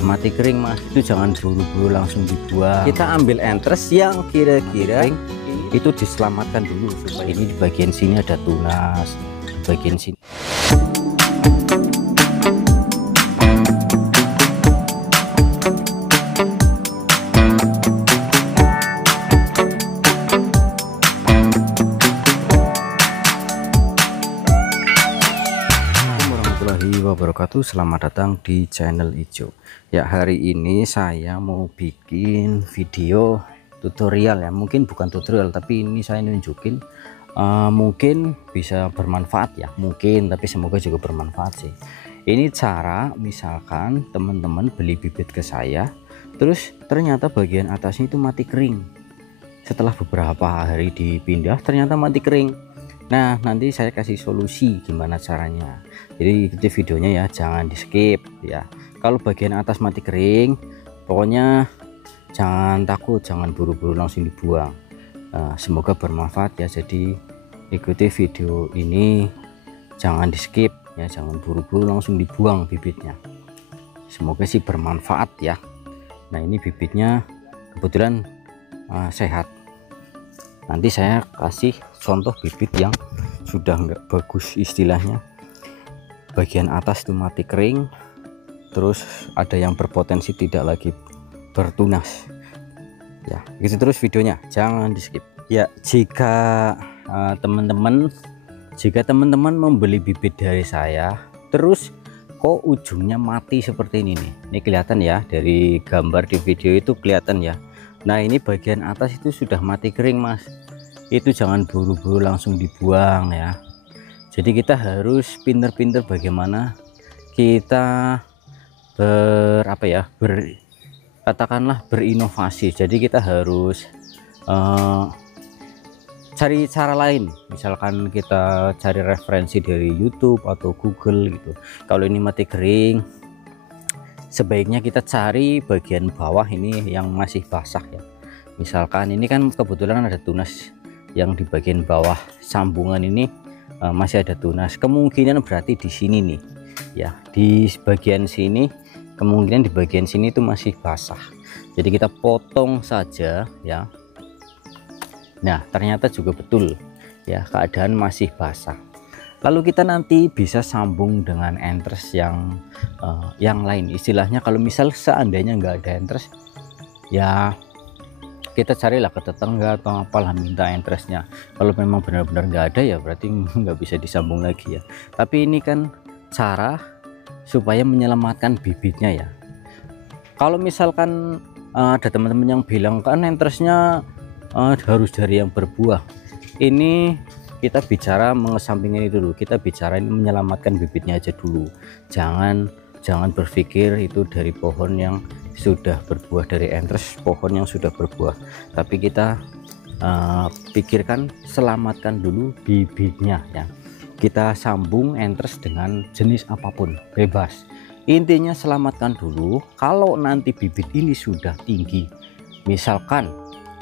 mati kering mas, itu jangan buru-buru langsung dibuang. Kita ambil entres yang kira-kira itu diselamatkan dulu supaya ini di bagian sini ada tunas, di bagian sini. Wabarakatuh. Selamat datang di channel Ijo. Ya, hari ini saya mau bikin video tutorial ya, mungkin bukan tutorial tapi ini saya nunjukin mungkin bisa bermanfaat ya, mungkin, tapi semoga juga bermanfaat sih. Ini cara misalkan teman-teman beli bibit ke saya terus ternyata bagian atasnya itu mati kering, setelah beberapa hari dipindah ternyata mati kering. Nah, nanti saya kasih solusi gimana caranya. Jadi ikuti videonya ya, jangan di skip ya. Kalau bagian atas mati kering, pokoknya jangan takut, jangan buru-buru langsung dibuang. Semoga bermanfaat ya. Jadi ikuti video ini, jangan di skip ya, jangan buru-buru langsung dibuang bibitnya. Semoga sih bermanfaat ya. Nah, ini bibitnya kebetulan sehat. Nanti saya kasih contoh bibit yang sudah nggak bagus, istilahnya bagian atas itu mati kering, terus ada yang berpotensi tidak lagi bertunas ya. Gitu terus videonya, jangan di skip ya. Jika teman-teman membeli bibit dari saya terus kok ujungnya mati seperti ini nih, ini kelihatan ya dari gambar di video itu kelihatan ya. Nah, ini bagian atas itu sudah mati kering mas, itu jangan buru-buru langsung dibuang ya. Jadi kita harus pinter-pinter bagaimana kita katakanlah berinovasi. Jadi kita harus cari cara lain, misalkan kita cari referensi dari YouTube atau Google gitu. Kalau ini mati kering, sebaiknya kita cari bagian bawah ini yang masih basah ya. Misalkan ini kan kebetulan ada tunas yang di bagian bawah sambungan ini masih ada tunas, kemungkinan berarti di sini nih ya, di bagian sini kemungkinan di bagian sini itu masih basah. Jadi kita potong saja ya. Nah, ternyata juga betul ya, keadaan masih basah. Lalu kita nanti bisa sambung dengan entres yang lain. Istilahnya kalau misal seandainya nggak ada entres ya, kita carilah ke tetangga atau apalah, minta entresnya. Kalau memang benar-benar nggak ada ya berarti nggak bisa disambung lagi ya. Tapi ini kan cara supaya menyelamatkan bibitnya ya. Kalau misalkan ada teman-teman yang bilang kan entresnya harus dari yang berbuah, ini kita bicara mengesampingkan itu dulu, kita bicara ini menyelamatkan bibitnya aja dulu. Jangan berpikir itu dari pohon yang sudah berbuah, dari entres pohon yang sudah berbuah, tapi kita pikirkan selamatkan dulu bibitnya ya. Kita sambung entres dengan jenis apapun, bebas, intinya selamatkan dulu. Kalau nanti bibit ini sudah tinggi, misalkan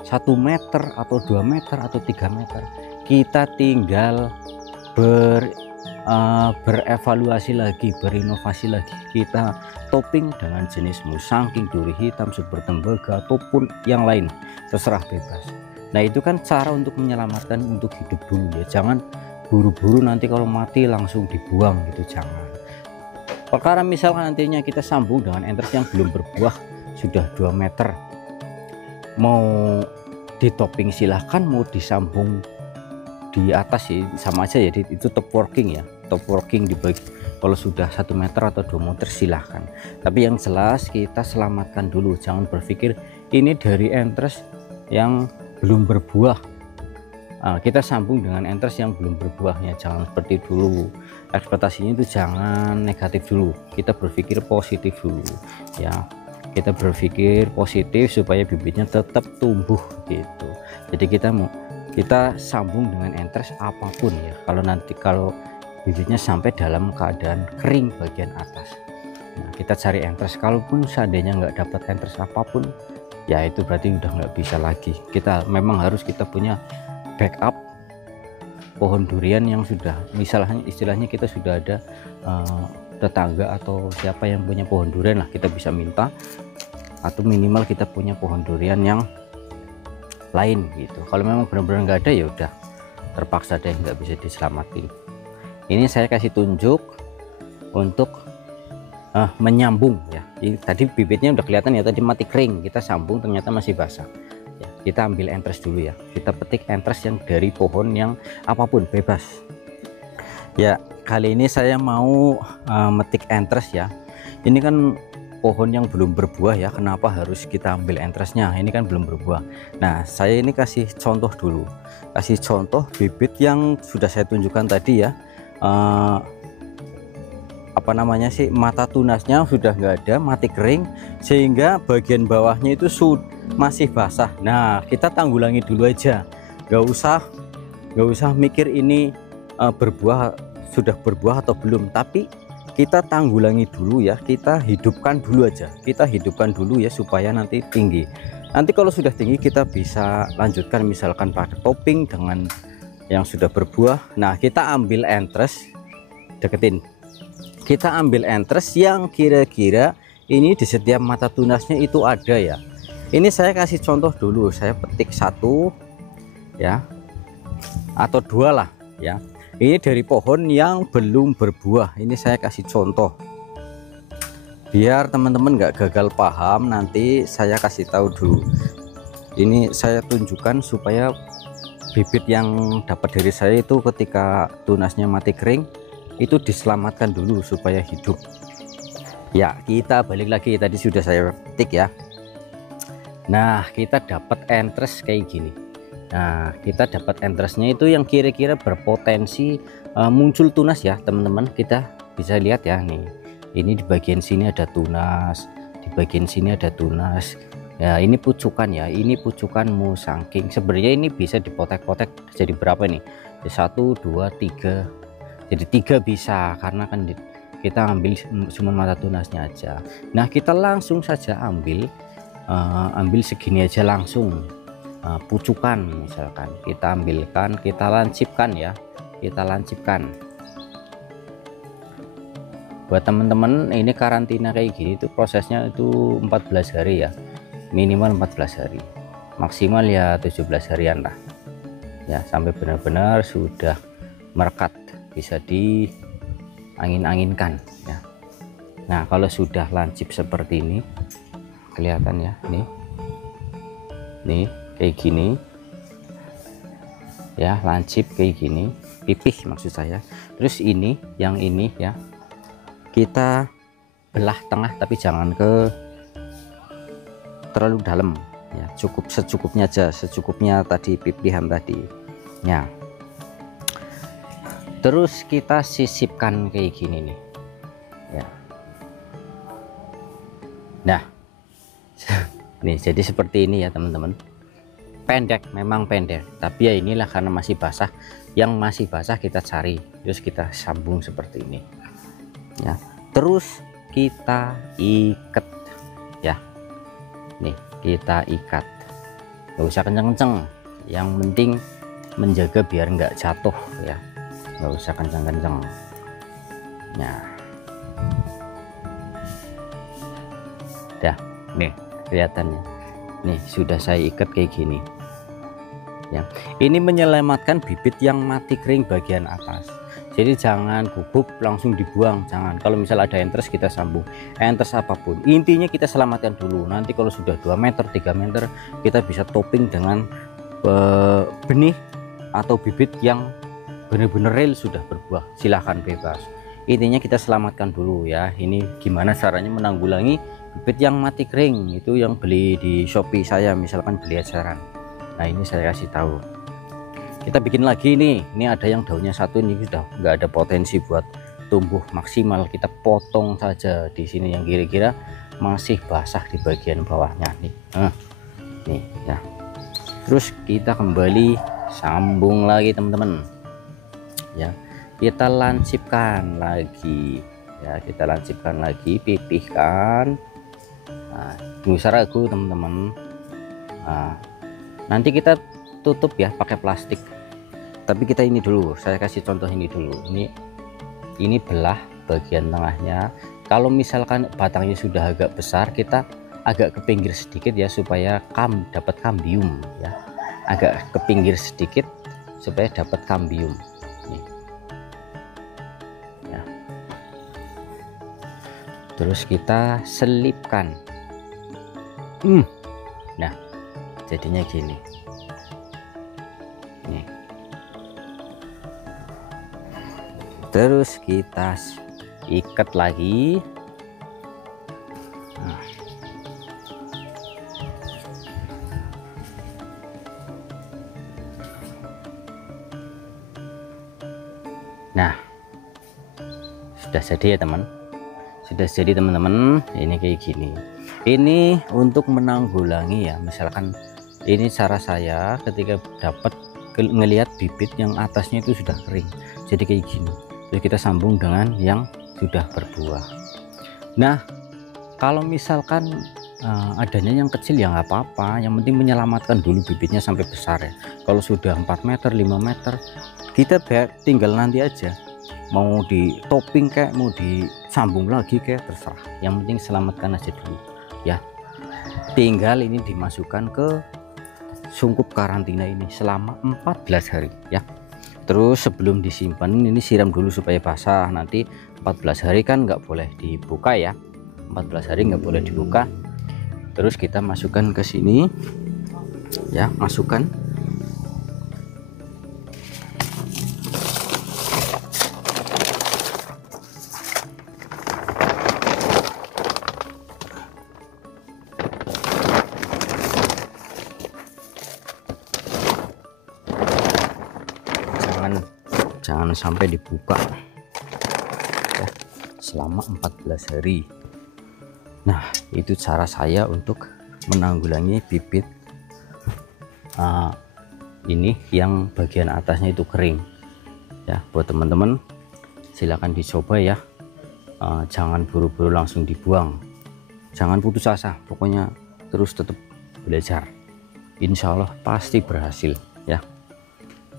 1 meter atau 2 meter atau 3 meter, kita tinggal berevaluasi lagi, berinovasi lagi. Kita topping dengan jenis musangking, duri hitam, super tembaga ataupun yang lain, terserah bebas. Nah, itu kan cara untuk menyelamatkan untuk hidup dulu ya. Jangan buru-buru nanti kalau mati langsung dibuang gitu, jangan. Perkara misalkan nantinya kita sambung dengan entres yang belum berbuah, sudah 2 meter, mau ditopping silahkan, mau disambung di atas sih sama aja ya, itu top working ya, top working dibagi. Kalau sudah 1 meter atau 2 meter silahkan, tapi yang jelas kita selamatkan dulu. Jangan berpikir ini dari entres yang belum berbuah, kita sambung dengan entres yang belum berbuahnya. Jangan seperti dulu, ekspektasinya itu jangan negatif dulu, kita berpikir positif dulu ya. Kita berpikir positif supaya bibitnya tetap tumbuh gitu. Jadi kita sambung dengan entres apapun ya. Kalau bibitnya sampai dalam keadaan kering bagian atas, nah kita cari entres. Kalaupun seandainya nggak dapat entres apapun ya, itu berarti udah nggak bisa lagi. Kita memang harus kita punya backup pohon durian yang sudah, misalnya istilahnya kita sudah ada tetangga atau siapa yang punya pohon durian lah, kita bisa minta, atau minimal kita punya pohon durian yang lain gitu. Kalau memang benar-benar nggak ada, ya udah terpaksa deh nggak bisa diselamatin. Ini saya kasih tunjuk untuk menyambung ya. Ini tadi bibitnya udah kelihatan ya, tadi mati kering, kita sambung ternyata masih basah ya. Kita ambil entres dulu ya, kita petik entres yang dari pohon yang apapun, bebas ya. Kali ini saya mau metik entres ya. Ini kan pohon yang belum berbuah ya, kenapa harus kita ambil entresnya? Ini kan belum berbuah. Nah, saya ini kasih contoh dulu, kasih contoh bibit yang sudah saya tunjukkan tadi ya. Apa namanya sih, mata tunasnya sudah nggak ada, mati kering, sehingga bagian bawahnya itu masih basah. Nah, kita tanggulangi dulu aja, nggak usah mikir ini sudah berbuah atau belum, tapi kita tanggulangi dulu ya, kita hidupkan dulu aja, kita hidupkan dulu ya, supaya nanti tinggi. Nanti kalau sudah tinggi kita bisa lanjutkan, misalkan pakai topping dengan yang sudah berbuah. Nah, kita ambil entres, deketin, kita ambil entres yang kira-kira ini di setiap mata tunasnya itu ada ya. Ini saya kasih contoh dulu, saya petik satu ya, atau dua lah ya. Ini dari pohon yang belum berbuah, ini saya kasih contoh biar teman-teman nggak gagal paham. Nanti saya kasih tahu dulu, ini saya tunjukkan supaya bibit yang dapat dari saya itu ketika tunasnya mati kering itu diselamatkan dulu supaya hidup ya. Kita balik lagi, tadi sudah saya petik ya. Nah, kita dapat entres kayak gini. Nah, kita dapat entresnya itu yang kira-kira berpotensi muncul tunas ya teman-teman. Kita bisa lihat ya nih, ini di bagian sini ada tunas, di bagian sini ada tunas ya. Ini pucukan ya, ini pucukan musangking. Sebenarnya ini bisa dipotek-potek jadi berapa nih, 1 2 3, jadi 3 bisa, karena kan kita ambil cuma mata tunasnya aja. Nah, kita langsung saja ambil segini aja langsung. Pucukan misalkan kita ambilkan, kita lancipkan ya, kita lancipkan. Buat teman-teman ini karantina kayak gini itu prosesnya itu 14 hari ya, minimal 14 hari, maksimal ya 17 harian lah ya, sampai benar-benar sudah merekat, bisa diangin-anginkan ya. Nah, kalau sudah lancip seperti ini kelihatan ya, nih kayak gini ya, lancip kayak gini, pipih maksud saya. Terus ini yang ini ya, kita belah tengah, tapi jangan terlalu dalam ya, cukup secukupnya aja, secukupnya tadi pipihan tadi ya. Terus kita sisipkan kayak gini nih ya. Nah nih, jadi seperti ini ya teman-teman. Pendek, memang pendek, tapi ya inilah karena masih basah, yang masih basah kita cari, terus kita sambung seperti ini ya. Terus kita ikat ya, nih kita ikat, nggak usah kenceng-kenceng, yang penting menjaga biar nggak jatuh ya, nggak usah kenceng-kenceng ya. Dah nih kelihatannya, nih sudah saya ikat kayak gini ya. Ini menyelamatkan bibit yang mati kering bagian atas, jadi jangan gugup langsung dibuang, jangan. Kalau misal ada entres kita sambung, entres apapun, intinya kita selamatkan dulu. Nanti kalau sudah 2 meter 3 meter kita bisa topping dengan benih atau bibit yang benar-benar real sudah berbuah, silahkan bebas. Intinya kita selamatkan dulu ya. Ini gimana caranya menanggulangi bibit yang mati kering, itu yang beli di Shopee saya, misalkan beli eceran. Nah, ini saya kasih tahu. Kita bikin lagi nih, ini ada yang daunnya satu, ini sudah nggak ada potensi buat tumbuh maksimal, kita potong saja di sini yang kira-kira masih basah di bagian bawahnya nih. Nih ya. Terus kita kembali sambung lagi teman-teman ya, kita lancipkan lagi ya, kita lancipkan lagi, pipihkan. Nah, nggak usah ragu teman-teman. Nah, nanti kita tutup ya pakai plastik, tapi kita ini dulu, saya kasih contoh ini dulu. Ini belah bagian tengahnya. Kalau misalkan batangnya sudah agak besar, kita agak ke pinggir sedikit ya, supaya dapat kambium ya, agak ke pinggir sedikit supaya dapat kambium nih. Ya. Terus kita selipkan. Nah, jadinya gini nih. Terus kita ikat lagi. Nah, sudah jadi ya teman, sudah jadi teman-teman. Ini kayak gini. Ini untuk menanggulangi ya, misalkan ini cara saya ketika dapat ngelihat bibit yang atasnya itu sudah kering, jadi kayak gini. Terus kita sambung dengan yang sudah berbuah. Nah, kalau misalkan adanya yang kecil ya nggak apa-apa, yang penting menyelamatkan dulu bibitnya sampai besar ya. Kalau sudah 4 meter 5 meter, kita tinggal nanti aja mau di topping kayak mau disambung lagi kayak terserah, yang penting selamatkan aja dulu ya. Tinggal ini dimasukkan ke sungkup karantina ini selama 14 hari ya. Terus sebelum disimpan ini siram dulu supaya basah. Nanti 14 hari kan nggak boleh dibuka ya, 14 hari nggak boleh dibuka. Terus kita masukkan ke sini ya, masukkan. Jangan sampai dibuka ya, selama 14 hari. Nah, itu cara saya untuk menanggulangi bibit ini yang bagian atasnya itu kering ya. Buat teman-teman silahkan dicoba ya. Jangan buru-buru langsung dibuang, jangan putus asa, pokoknya terus tetap belajar, insya Allah pasti berhasil ya.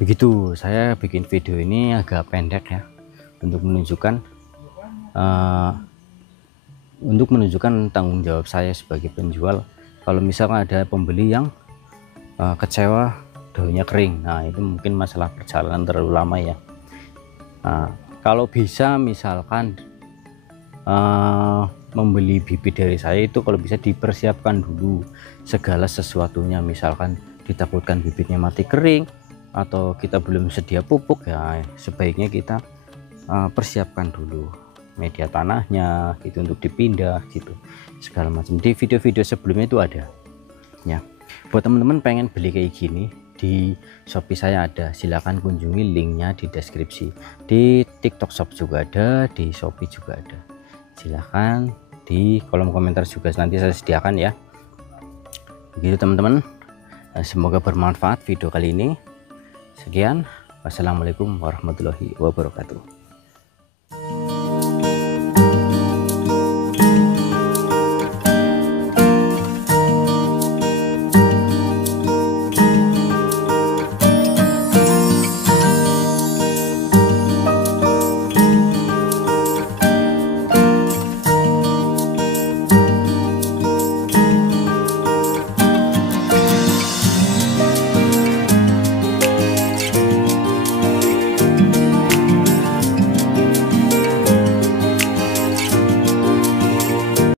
Begitu saya bikin video ini agak pendek ya, untuk menunjukkan tanggung jawab saya sebagai penjual. Kalau misalkan ada pembeli yang kecewa daunnya kering, nah itu mungkin masalah perjalanan terlalu lama ya. Kalau bisa misalkan membeli bibit dari saya itu kalau bisa dipersiapkan dulu segala sesuatunya, misalkan ditakutkan bibitnya mati kering atau kita belum sedia pupuk ya, sebaiknya kita persiapkan dulu media tanahnya gitu untuk dipindah gitu segala macam. Di video-video sebelumnya itu ada ya. Buat teman-teman pengen beli kayak gini di Shopee saya ada, silahkan kunjungi linknya di deskripsi. Di TikTok Shop juga ada, di Shopee juga ada, silahkan di kolom komentar juga nanti saya sediakan ya. Begitu teman-teman, semoga bermanfaat video kali ini. Sekian, wassalamualaikum warahmatullahi wabarakatuh.